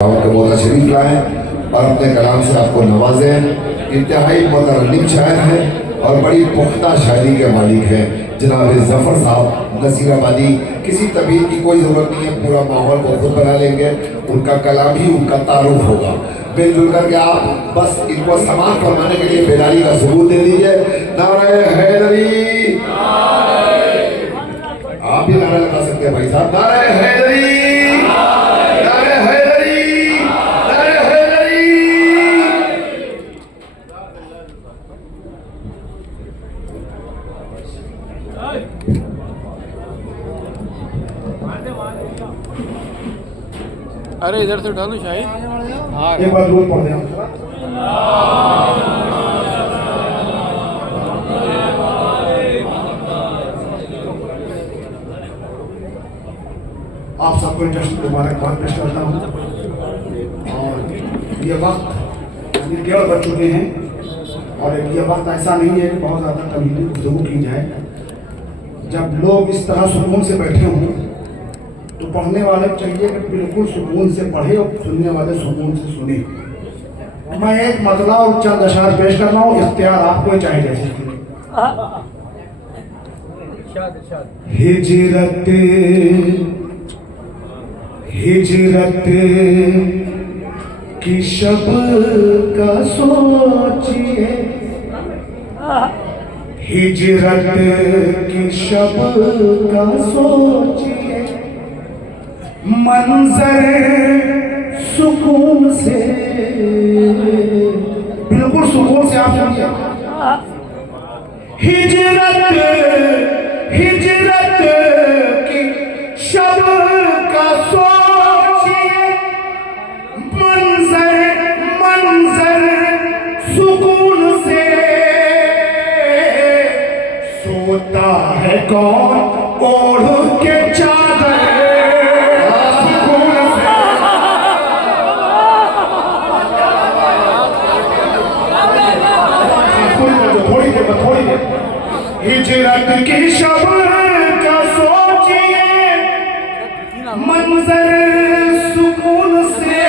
मोहतरम शरीफ लाएँ और अपने कलाम से आपको नवाजें। इंतहाई मुतरन्निम शायर हैं और बड़ी पुख्ता शायरी के मालिक हैं जनाब ज़फ़र साहब नसीराबादी। किसी तबीयत की कोई ज़रूरत नहीं है, पूरा माहौल वो खुद बना लेंगे, उनका कलाम ही उनका तारुफ होगा। मिलजुल करके आप बस इनको समाप्त फरमाने के लिए बेदारी का सबूत दे दीजिए। नारे हैदरी, आप भी नारा लगा सकते हैं भाई साहब। नारे हैदरी, नारे हैदरी, नारे हैदरी। अरे इधर से उठा लो शाही। एक बार दूर पढ़ देना। आप सबको जश्न मुबारकबाद पेश करता हूँ। और ये वक्त केवल बच चुके हैं और ये वक्त ऐसा नहीं है कि बहुत ज़्यादा तब्दीली गुफ्तगू की जाए। जब लोग इस तरह सुकून से बैठे हों तो पढ़ने वाले चाहिए कि बिल्कुल सुकून से पढ़े और सुनने वाले सुकून से सुने। मैं एक मतला और चंद अशार पेश कर रहा हूँ, इख्तियार आपको चाहे जैसे। हिजरत हिजरत की शब का सोचिए, हिजरत की शब का सोचिए, मंजर सुकून से, बिल्कुल सुकून से आप समझे। हिजरत हिजरत की शब का सोचिए, मंजर मंजर सुकून से, सोता है कौन ओढ़ के चादर सुकून से। थोड़ी देर हिजरत की शब का सोचिए, मंजर सुकून से,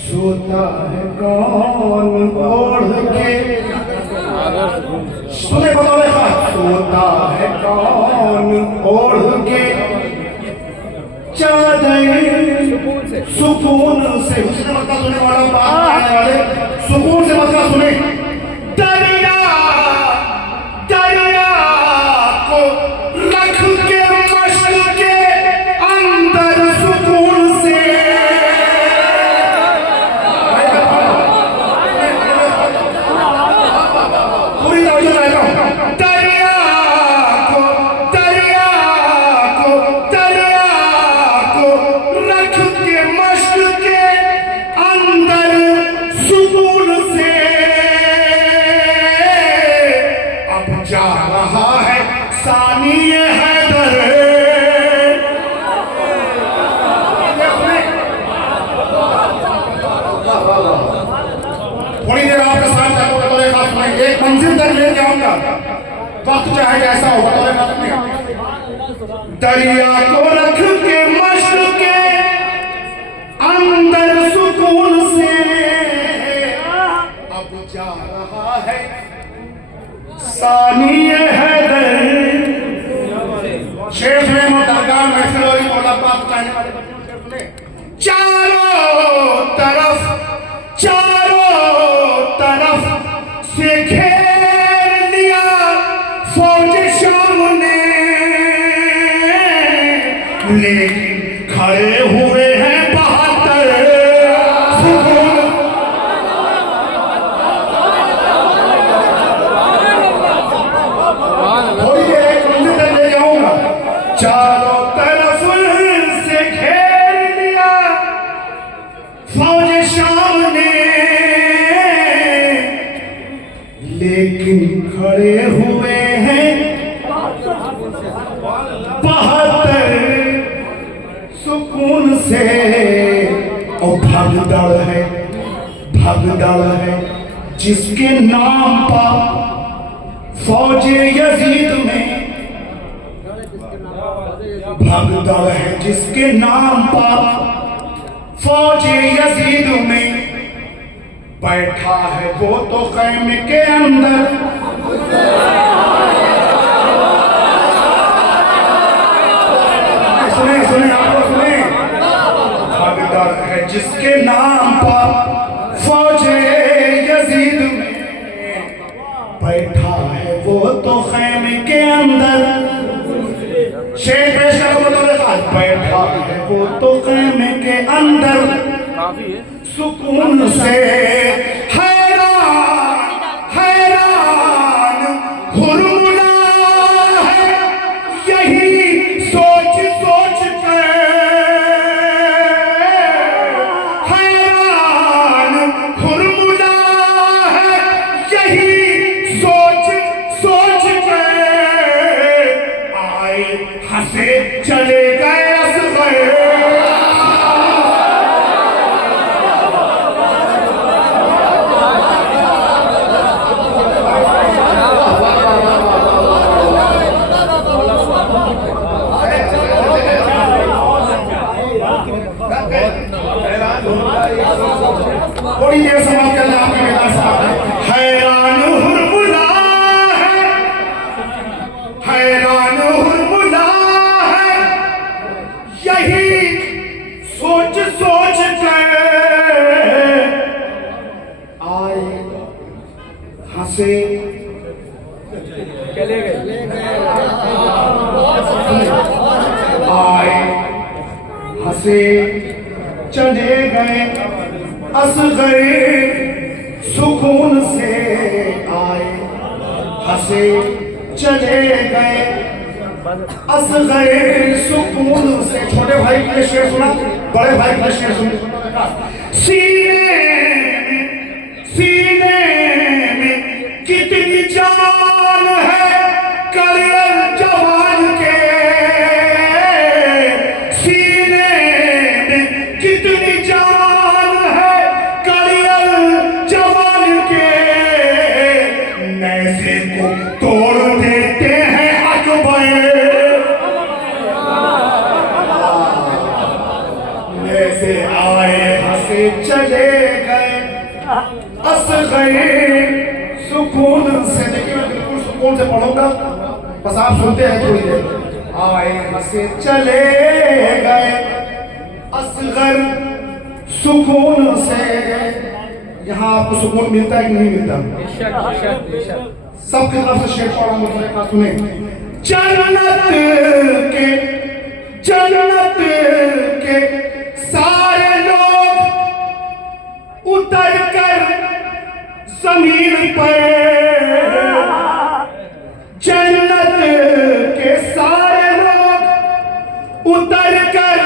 सोता है कौन ओढ़ के, सुने बताओ खास, सोता है कौन ओढ़ के चादर सुकून से। उसने मतलब सुने वाला बात वाले सुकून से मतलब सुने। दरिया दरिया को रख के मशक के अंदर सुकून से, पूरी तवज्जो चाहता हूं। दरिया को दरिया को दरिया को रख के मशक के अंदर सुकून से, अब जा रहा है सानिए हैदर। थोड़ी देर आपके साथ एक मंजिल तक ले जाऊंगा, वक्त चाहे जैसा हो। दरिया को रख के मशक के अंदर सुकून से, अब जा रहा है सानिए हैदर। शेख ने दरगाह महफिल और मुलाकात चाहने वाले चारों तरफ से घेर लिया फौज शाम ने, लेकिन खड़े हुए हैं बहादुर सुकून। थोड़ी देर एक मंजिल तक ले जाऊंगा। चारों तरफ से घेर लिया फौज शाम ने, लेकिन खड़े हुए हैं बहादुर सुकून से। और भगदड़ है जिसके नाम पर फौज यजीद में भगदड़ है जिसके नाम पर फौजे यजीद में बैठा है वो तो खैमे के अंदर। सुने सुने आपको सुने। भगदड़ है जिसके नाम पर फौजे यजीद में बैठा है वो तो खैमे के अंदर। शेर पेश करो बोलो बैठा है वो तो खैमे के अंदर सुकून से हैरान हैरान हुर्मुला है यही सोच सोच के हैरान हुर्मुला है यही सोच सोच के आए हंसे चले गए थोड़ी देर समाप्त करना आपके मेरा साहब। हैरान हुर्मुला है हैरान हुर्मुला है यही सोच सोच कर आए हंसे चले गए आए हंसे चले गए असग़र सुकून से आए हंसे चले गए असग़र सुकून से। छोटे भाई के शेर सुना, बड़े भाई के शेर सुना। सीने में कितनी जान है करियर जवान के। सीने में कितनी जान है करियर जवान के। नैज़े को तोड़ देते हैं अकबर। नैज़े आए हंसे चले गए असग़र सुकून से। देखिए मैं बिल्कुल सुकून से पढ़ूंगा, बस आप सुनते हैं थोड़ी देर। आए हंसे चले गए असग़र सुकून से। यहाँ आपको सुकून मिलता है कि नहीं मिलता? सबकी तरफ से शेर पढ़ा मुझे का सुने। जन्नत के सारे लोग उतर कर जमीन पर। जन्नत के सारे लोग उतर कर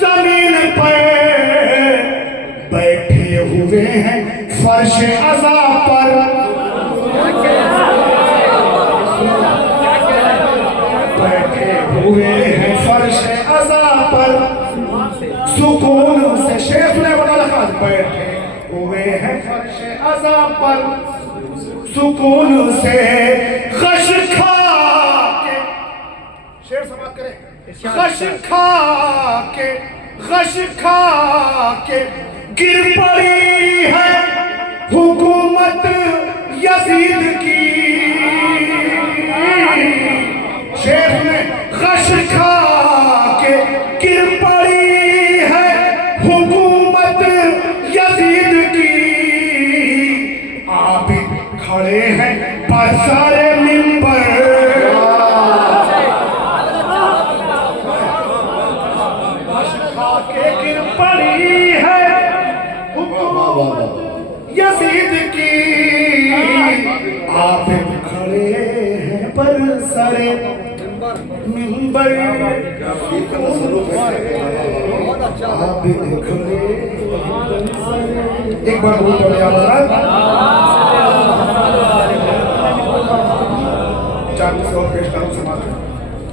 जमीन पर बैठे हुए हैं फर्श अज़ा पर। बैठे हुए हैं फर्श अज़ा पर सुकून से। शेर सुने बड़ा लखा। बैठे हुए हैं फर्श अज़ा पर सुकून से। खश खा के शेर समाप्त करें। खश खा के गिर पड़ी है हुकूमत यजीद की। शेर में खश खा के गिर पड़ी है हुकूमत यजीद की। आबिद खड़े हैं पर सारे मिंबर। गिर पड़ी है यजीद की। आप खड़े हैं पर सारे मिंबर। एक बार बोल पड़े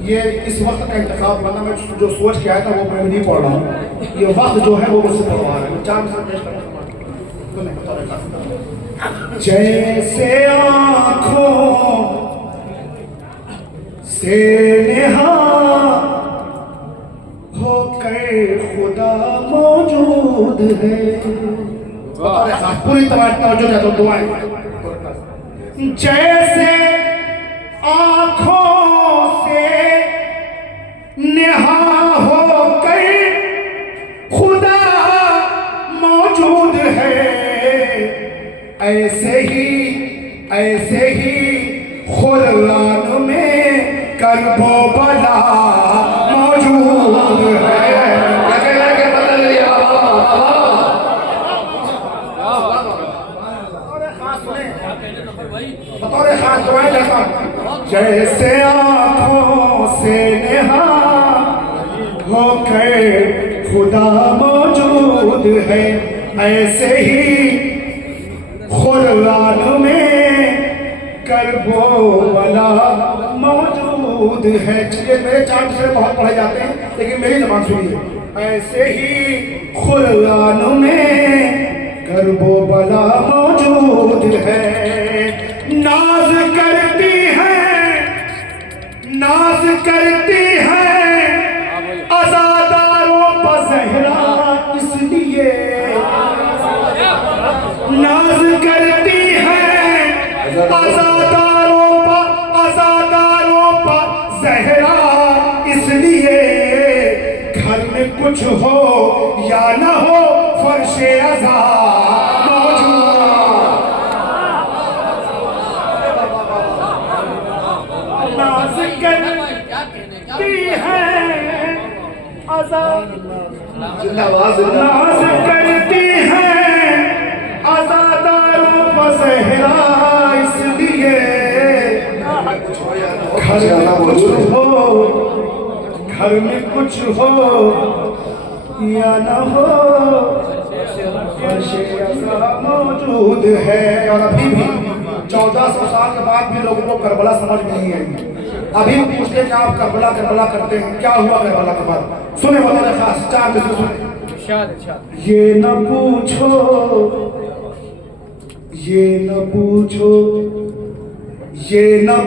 ये इस वक्त का इंतखाब वरना मैं जो सोच के आया था वो मैं नहीं पढ़ रहा हूँ। ये वक्त जो है वो मुझसे पढ़वा रहा है। चार मिनट पेश करना जैसे आँखों से नेहा खुदा मौजूद है। पूरी तवज्जो दे दो दुआएं। जैसे आँखों से नेहा होकर खुदा मौजूद है, ऐसे ही खुरान में करबो बला मौजूद है। बतौर खास दुआएं लेता हूं। जैसे आँखों से नेहा होकर खुदा मौजूद है, ऐसे ही खुरान में करबो वाला मौजूद है। ये मेरे चार्ट से बहुत पढ़े जाते हैं, लेकिन मेरी जबान सुनिए। ऐसे ही खुरान में करबो वाला मौजूद है। नाज करती है अज़ादारों पर ज़हरा, इसलिए नाज करती है अज़ादारों पर ज़हरा, इसलिए घर में कुछ हो या न हो फर्शे अज़ा मौजूद। नाज करती है नाज करती है अज़ादारों पर ज़हरा, इसलिए घर में कुछ हो या न हो फर्शे अज़ा मौजूद है। और अभी भी 1400 साल के बाद भी लोगों को करबला समझ में नहीं आई। अभी पूछते हैं आप करबला करते हैं, क्या हुआ करबला के बाद? सुने बताने खास 4 दिन सुने। ये न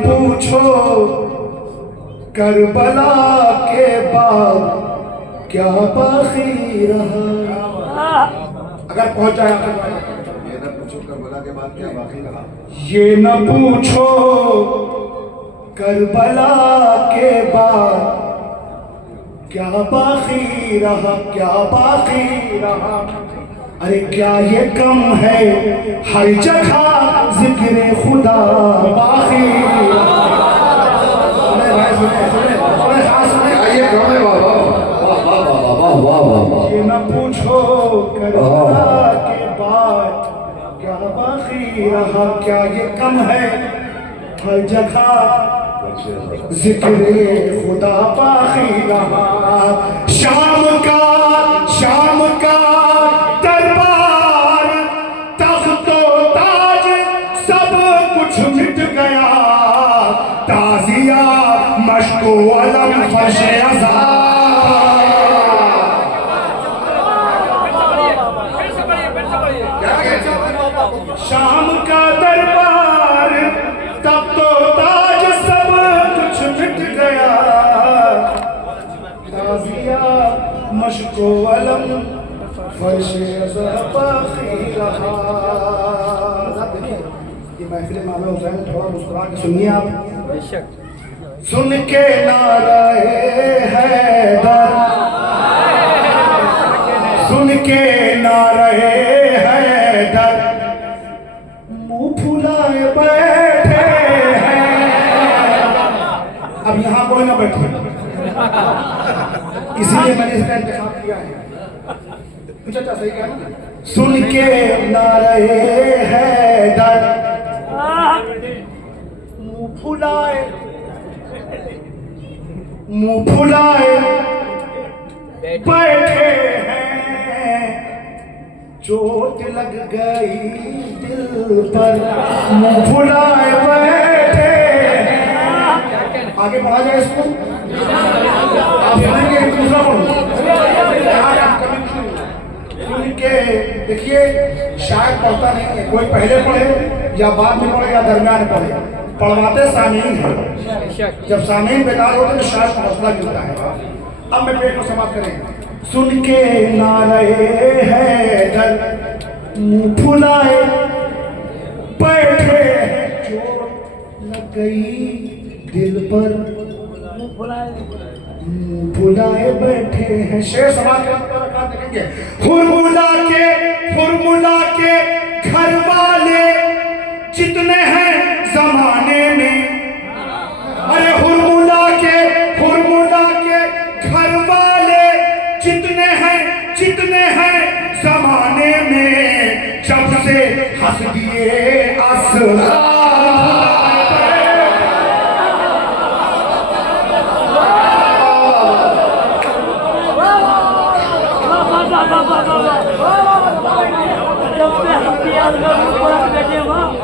पूछो करबला के बाद क्या बाकी रहा। अगर पहुंच जाए ये न पूछो करबला के बाद क्या बाकी रहा। ये न पूछो करबला के बाद क्या बाकी रहा। अरे क्या ये कम है, हर जगह जिक्र खुदा बाकी रहा। ये न पूछो करबला के बाद क्या बाकी रहा। क्या ये कम है, हर जगह जिक्र खुदा बाकी रहा। शाम का दरबार, तख्तो ताज सब कुछ मिट गया। ताज़िया मश्को अलम फर्शे अज़ा। शाम का दरबार, तख्तो ताज सब कुछ मिट गया। ताज़िया मश्को अलम फर्शे अज़ा बाकी रहा। ये महफिल इमाम हुसैन थोड़ा मुस्कुरा के सुनिए आप। सुन के नाराए हैदर, सुन के नाराए हैदर, मुंह फुलाए बैठे हैं। अब यहाँ कोई ना बैठे, इसीलिए मैंने इसका इंतखाब किया है। कुछ अच्छा सही क्या? सुन के नारे हैदर, मुंह फुलाए बैठे हैं। चोट लग गई दिल पर, मुंह फुलाए बैठे हैं। आगे बढ़ा जाए इसको, आप सुनेंगे दूसरा पढ़ो। उनके देखिए शायद पढ़ता नहीं है, कोई पहले पढ़े या बाद में पढ़े या दरमियान में पढ़े, पढ़वाते सामीन है। जब सामीन बेकार होते तो शायद हौसला मिलता है। अब मैं पेट को समाप्त करेंगे। सुन के नारे हैदर मुंह फुलाए बैठे हैं, चोट लग गई दिल पर मुंह फुलाए बैठे हैं। शेर समाज का देखेंगे। हुरमुला के घर वाले जितने हैं जमाने में, अरे हुरमुला के घर वाले जितने हैं जमाने में, जब से हंस दिए असगार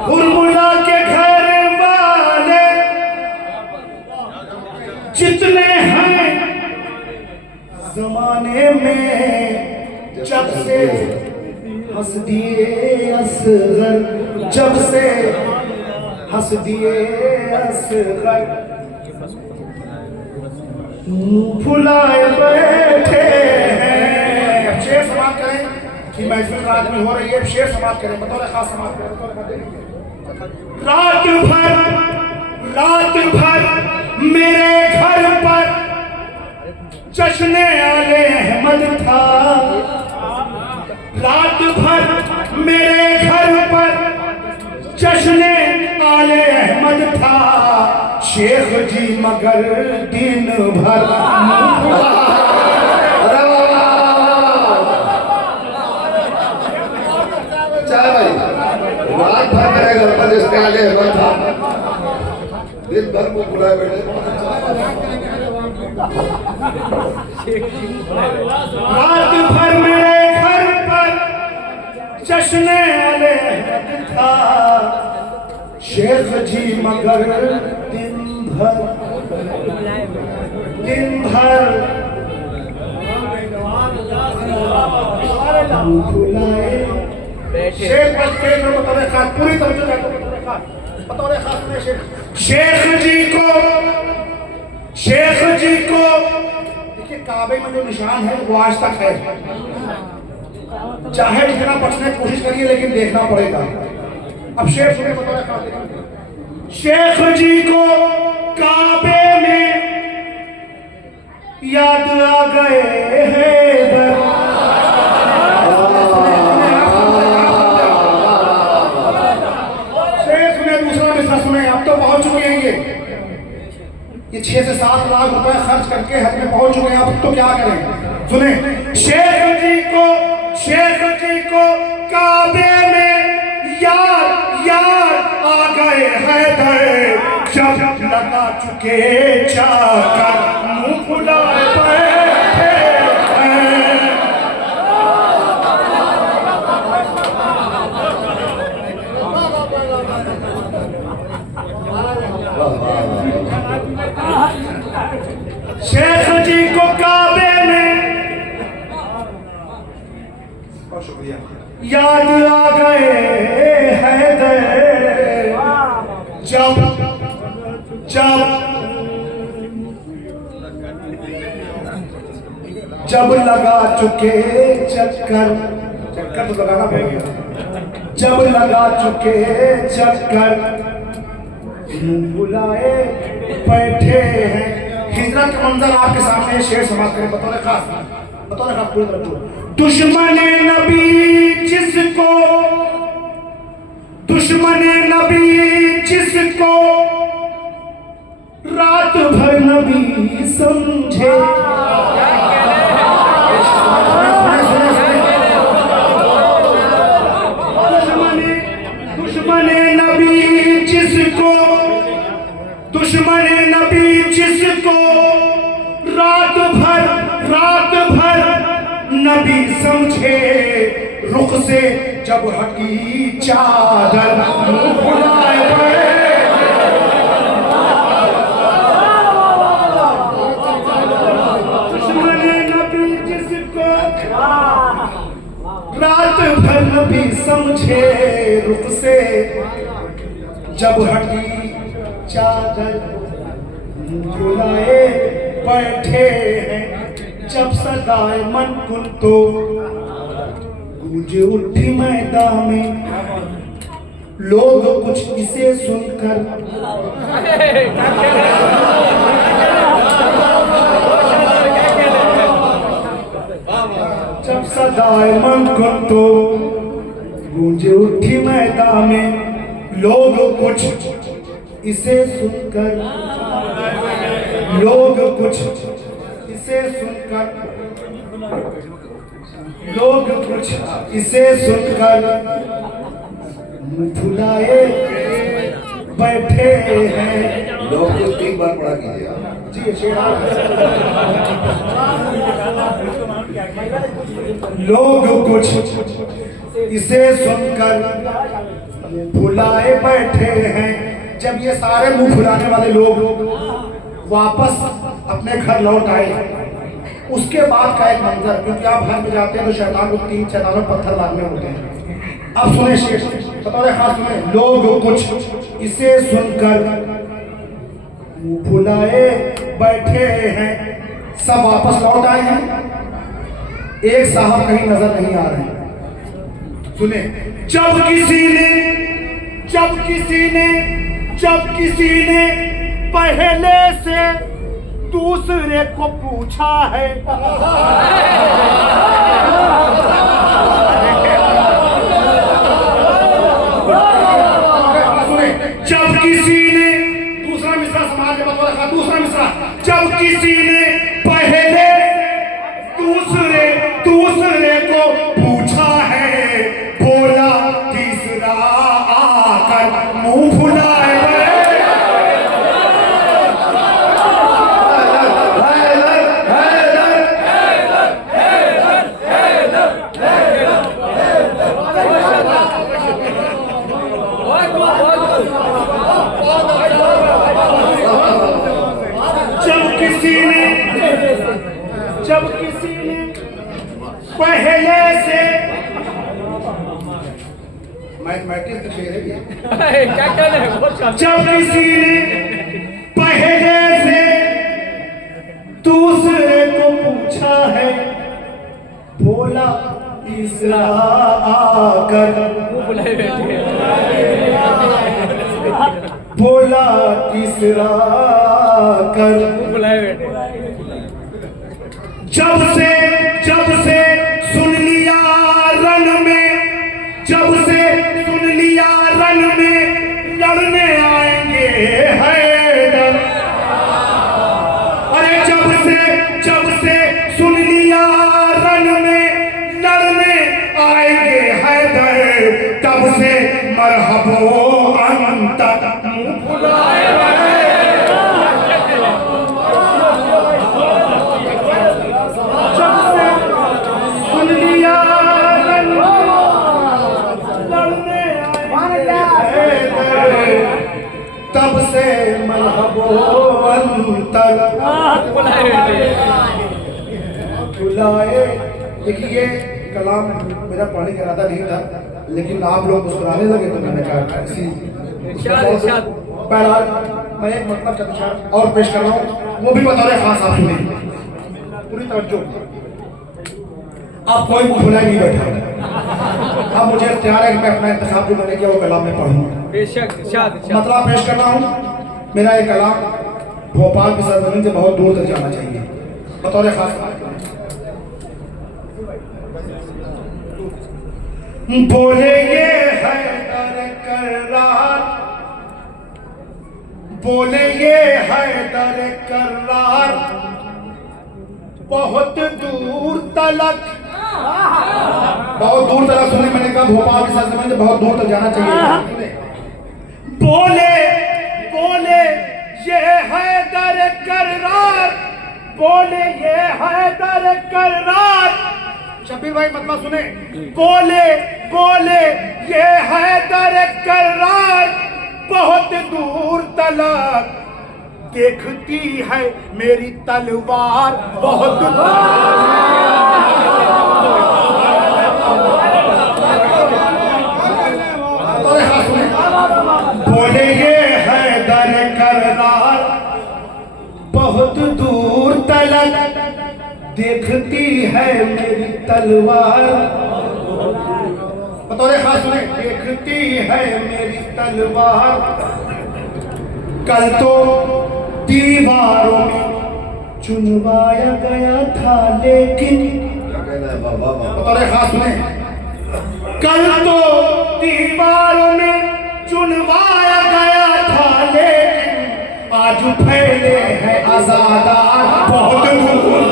हुरमुला के घर वाले जितने हैं जमाने में, जब से हंस दिए असगर, जब से हंस दिए असगर मुंह फुलाए बैठे हैं। शेर समाप्त करें कि महफिल रात में हो रही है। शेर समाप्त करें, बतौर खास समाप्त करें। रात भर मेरे घर पर जश्न आले अहमद था। रात भर मेरे घर पर जश्न आले अहमद था। शेख जी मगर दिन भर रात भर मेरे घर पर जिसने आगे अहमद था, दिन भर को बुलाए बैठे। रात भर मेरे घर पर जश्न आले अहमद था। शेख जी मगर दिन भर बुलाए। शेख बतौर खास पूरी बतौर खास में शेख जी को देखिए, काबे में जो निशान है वो आज तक है। चाहे जितना बचने की कोशिश करिए लेकिन देखना पड़ेगा। अब शेख सुने बतौर खास। शेख जी को काबे में याद आ गए हैदर। सुने, अब तो पहुंच चुके हैं ये 6 से 7 लाख रुपए खर्च करके हज में पहुंच चुके हैं। अब तो क्या करें? सुने, शेख जी को काबे में याद आ गए हैदर, जब लगा चुके चाकर मुंह फुलाए बैठे हैं। शेख जी को काबे में याद आ गए हैदर, जब लगा चुके चक्कर तो लगाना पड़ेगा। जब लगा चुके चक्कर बुलाए बैठे हैं। हिजरत के मंजर आपके सामने शेर समाप्त करें बतौर खास पूरी तरह। दुश्मन नबी जिसको रात भर नबी समझे। दुश्मन नबी जिसको रात भर नबी समझे, रुख से जब हटी चादर मुंह फुलाए बैठे। दुश्मन नबी जिसको रात भर नबी समझे, रुख से जब हटी चादर फुलाए बैठे हैं। जब सदाए मन कुल तो गूंजे उठी मैदान में, लोग कुछ इसे सुनकर जब सदाए मन कुल तो गूंजे उठी मैदान में, लोग कुछ इसे सुनकर, लोग कुछ इसे सुनकर, लोग कुछ इसे सुनकर मुंह फुलाए बैठे हैं। लोग को 3 बार पढ़ा कीजिए आप। जी लोग कुछ इसे सुनकर फुलाए बैठे हैं। जब ये सारे मुंह फुलाने वाले लोग वापस अपने घर लौट आए, उसके बाद का एक मंजर, क्योंकि आप घर में जाते हैं तो शैतान को 3 शैतानों पत्थर मारने होते हैं। अब सुने शेष, बतौर खास सुने, लोग कुछ इसे सुनकर मुंह फुलाए बैठे हैं। सब वापस लौट आए हैं, एक साहब कहीं नजर नहीं आ रहे हैं। सुने, जब किसी ने पहले से दूसरे को पूछा है, जब किसी ने, दूसरा मिसरा समाज के बतौर का दूसरा मिसरा, जब किसी ने पहले दूसरे को पूछा है, बोला तीसरा आकर मुंह फुलाए। जब किसी ने पहले से, मैथमेटिक्स का शेर है ये। जब किसी ने पहले से दूसरे को पूछा है, बोला तीसरा आकर, बोला तीसरा आकर। जब से सुन लिया रन में, जब से सुन लिया रन में, लड़ने आएंगे हैदर। अरे जब से सुन लिया रन में, लड़ने आएंगे हैदर, तब से मरहबो अंतर मुंह फुलाए। तब से मलहबो अंतर बुलाए। देखिए, कलाम मेरा पढ़ने का इरादा नहीं था, लेकिन आप लोग मुस्कुराने लगे तो मैंने कहा बहरहाल मैं एक मतलब चंद और पेश कर रहा हूँ, वो भी बतौर खास आप सुने, पूरी तवज्जो। आप कोई मुंह फुलाए नहीं बैठा। अब मुझे इख्तियार है कि मैं अपना इंतखाब जो मैंने किया वो कलाम में पढ़ूंगा। बेशक मतलब पेश कर रहा हूँ। मेरा ये कलाम भोपाल की सरजमीन से बहुत दूर तक जाना चाहिए बतौर खास। बोले ये हैदर कर्रार, बोले ये हैदर कर्रार, बहुत दूर तलक, बहुत दूर तलक सुने। मैंने कहा भोपाल की सरजमीन से बहुत दूर तक जाना चाहिए। बोले ये हैदर कर्रार, बोले ये हैदर कर्रार। शबीर भाई मतलब सुने। बोले ये हैदर कर्रार, बहुत दूर तलक देखती है मेरी तलवार, बहुत बोले ये हैदर कर्रार, बहुत दूर तलक देख देखती है मेरी तलवार, बतौर खास सुने, देखती है मेरी तलवार, कल तो दीवारों में चुनवाया गया था लेकिन, बतौर खास सुने, कल तो दीवारों में चुनवाया गया था लेकिन आज फैले हैं आजादार बहुत दूर।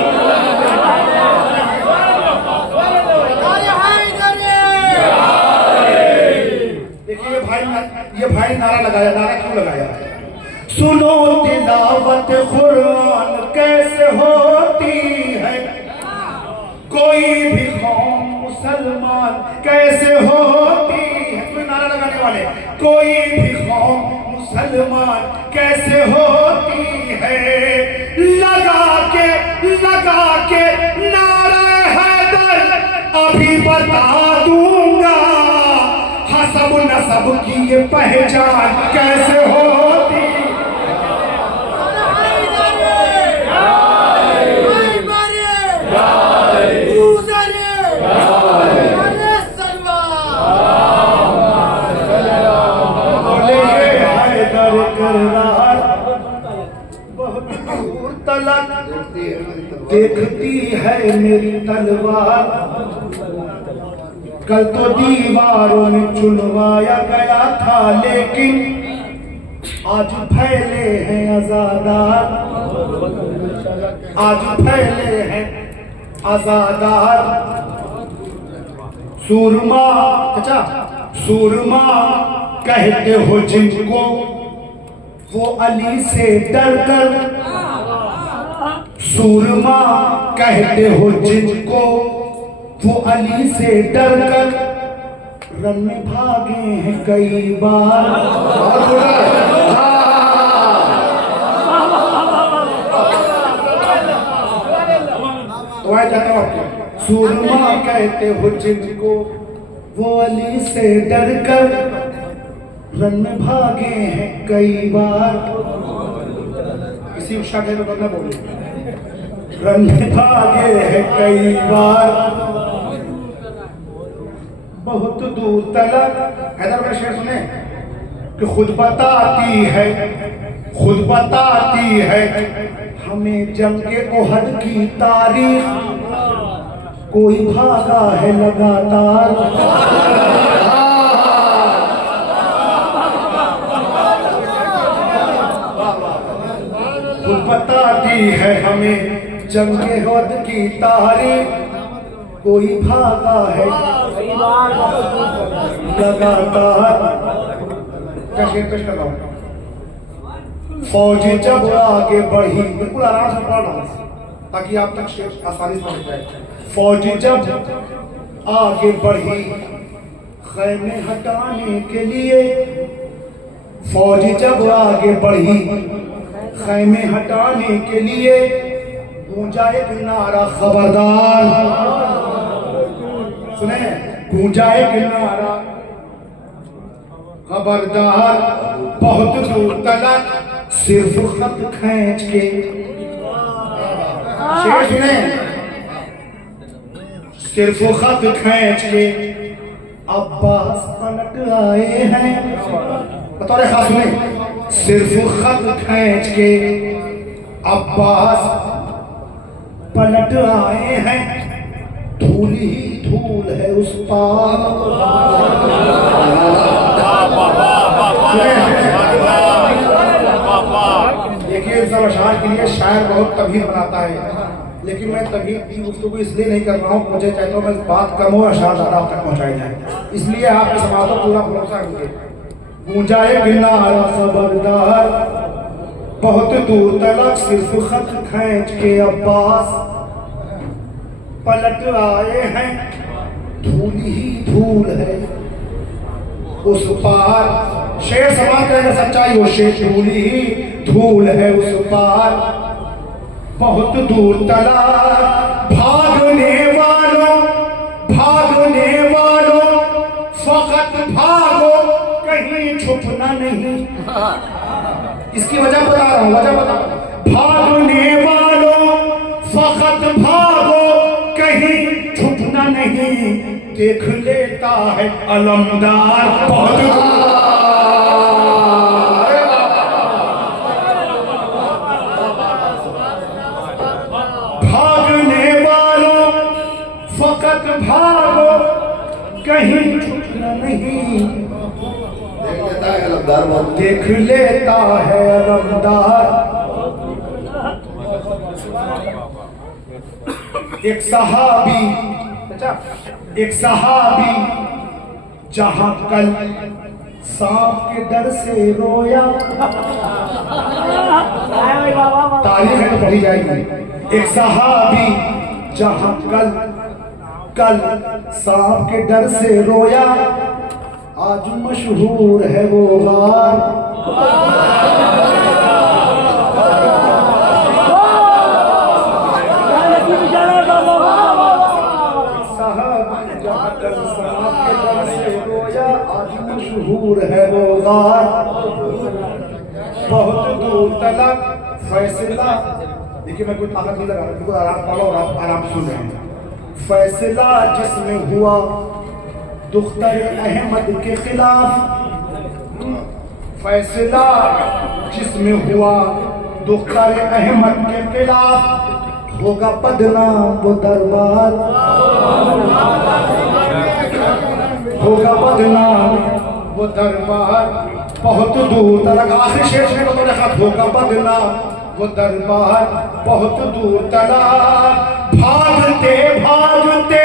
देखिए ये भाई नारा लगाया, नारा क्यों लगाया? सुनो तिलावत कुरान कैसे होती है, कोई भी कौम मुसलमान कैसे होती है, कोई नारा लगाने वाले, कोई भी कौम मुसलमान कैसे होती है, लगा के नारा हैदर अभी बता दूंगा, हसब नसब की ये पहचान कैसे होती। देखती है मेरी तलवार, कल तो दीवारों में चुनवाया गया था लेकिन आज फैले हैं आजादार, आज फैले हैं आजादार। सूरमा चाचा, सूरमा कहते हो जिनको वो अली से डर कर, सूरमा कहते हो जिनको वो अली से डर कर रन में भागे हैं कई बार। तो आए जाता हूँ, सूरमा कहते हो जिनको वो अली से डर कर रन में भागे हैं कई बार। इसी उषा के तो करना बोलिए, रन में भागे हैं कई बार, बहुत दूर तलक। हैदर का शेर सुने कि खुद बताती है हमें जंगे ओहद की तारीख, कोई भागा है लगातार। खुद बताती है हमें जंगे ओहद की तारीख, कोई भागा है लगातार। क्या शेर पेश कर रहा हूं? फौज जब आगे बढ़ी, बिल्कुल आराम से पढ़ रहा हूं ताकि आप तक शेर आसानी से पहुंच जाए। फौज जब आगे बढ़ी खैमे हटाने के लिए, फौज जब आगे बढ़ी खैमे हटाने के लिए, गूंजा एक नारा खबरदार। सुने, गूंजा एक नारा खबरदार, बहुत दूर तलक सिर्फ खत खींच के। शेर सुने, सिर्फ खत खींच के अब्बास पलट आए हैं। बतौर खास सुने, सिर्फ खत खींच के अब्बास पलट आए हैं, धूल ही धूल है उस पार। देखिए सब अशार के लिए शायर बहुत तबीर बनाता है, लेकिन मैं तबीर की गुफ्तगू इसलिए नहीं कर रहा हूँ, मुझे चाहता हूँ मैं बात कम हो, अशार ज़्यादा आप तक पहुँचाई जाए, इसलिए आपके समाज पर पूरा भरोसा कीजिए। गूंजा एक नारा खबरदार, बहुत दूर तलक सिर्फ खत खींच के अब्बास पलट आए हैं, धूल ही धूल है उस पार। शेर समाज का सच्चाई हो, शेर धूल ही धूल है उस पार, बहुत दूर तला। भागने वालों फकत भागो, कहीं छुपना नहीं। इसकी वजह बता रहा हूं, वजह बता। भागने वालों फकत भागो, देख लेता है अलमदार बहुत भागने वालों फकत भागो कहीं छुपना नहीं। देख लेता है अलमदार बहुत। देख लेता है अलमदार। एक सहाबी जहां कल सांप के डर से रोया, तारीख है तो पढ़ी जाएगी। एक सहाबी जहां कल सांप के डर से रोया, आज मशहूर है वो गार। मशहूर है वो गार। बहुत दूर तलक फैसला, देखिए मैं कोई ताकत नहीं लगा रहा, बिल्कुल आराम पढ़ो और आप आराम सुन रहे हैं। फैसला जिसमें हुआ दुख्तर अहमद के खिलाफ, फैसला जिसमें हुआ दुख्तर अहमद के खिलाफ, होगा बदनाम वो दरबार, होगा बदनाम वो दरबार। बहुत दूर तलक आखिरी शेर में तो लिखा होगा बदनाम वो दरबार, बहुत दूर तलक। भागते भागते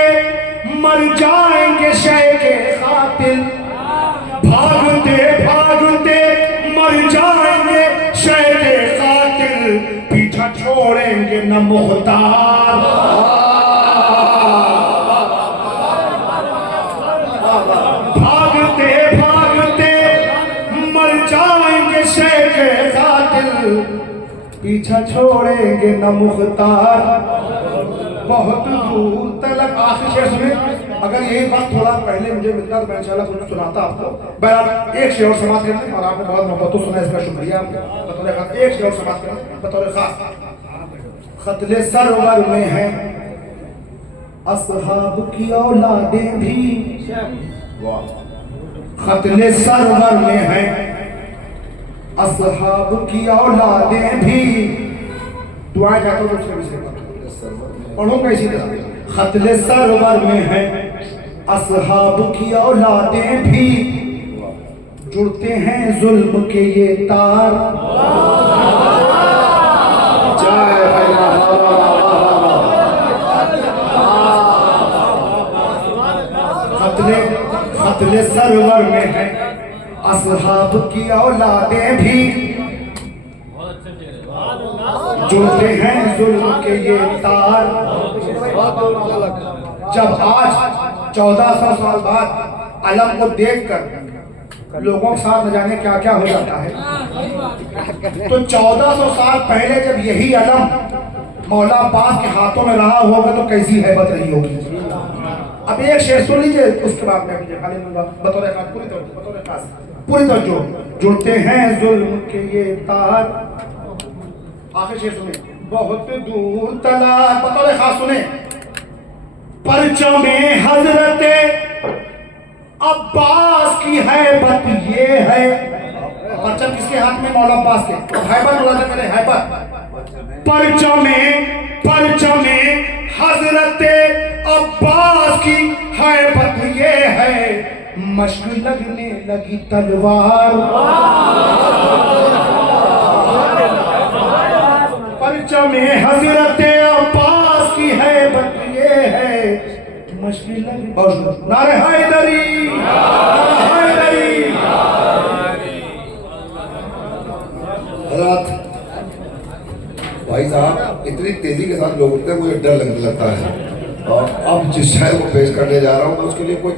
मर जाएंगे शय के कातिल, भागते भागते मर जाएंगे शय के कातिल, पीछा छोड़ेंगे न मुख्तार। भागते भागते मर जाएंगे शय के कातिल, पीछा छोड़ेंगे न मुख्तार। बहुत दूर तलक आखिर शेर सुने। अगर यही बात थोड़ा पहले मुझे मिलता तो मैं इंशाल्लाह सुनाता आपको। बहरहाल एक शेर और समाप्त करते हैं और आपने बहुत मोहब्बतों सुना, इसका शुक्रिया। बतौर खास एक शेर और समाप्त करें बतौर खास। खतले सरवर में है असहाब की औलादें भी, खतले सरवर में है असहाब की औलादें भी। दुआएं चाहता हूँ उसके विषय पढ़ो कैसी तरह। खतले सरवर में है असहाब की औलादें भी, जुड़ते हैं जुल्म के ये तार। खतले सरवर में है असहाब की औलादें भी, जुड़ते हैं जुल्म के ये तार। जब आज 1400 साल बाद अलम को देखकर लोगों के साथ न जाने क्या क्या हो जाता है, तो 1400 साल पहले जब यही अलम मौला अब्बास के हाथों में रहा होगा तो कैसी हैबत रही होगी। अब एक शेर सुन लीजिए, उसके बाद मैं मुझे खाली बतौर खास पूरी तवज्जो। जुड़ते हैं जुल्म के ये तार। आखिर शेर सुने। बहुत दूर तला बतौर खास सुने। परचम हजरत अब्बास की हैबत ये है। परचम किसके हाथ में? मौला अब्बास के। हैबत बोला था, हैबत। परचम हजरत अब्बास की हैबत ये है, मश्क लगने लगी तलवार। परचम हजरत अब्बास की हैबत ये है, मश्क लगी। नारे हैदरी, नारे हैदरी। हज़रत भाई साहब इतनी तेजी के साथ लोग उठते हैं, मुझे डर लगने लगता है। और अब जिस शायर को पेश करने जा रहा हूँ मैं उसके लिए कोई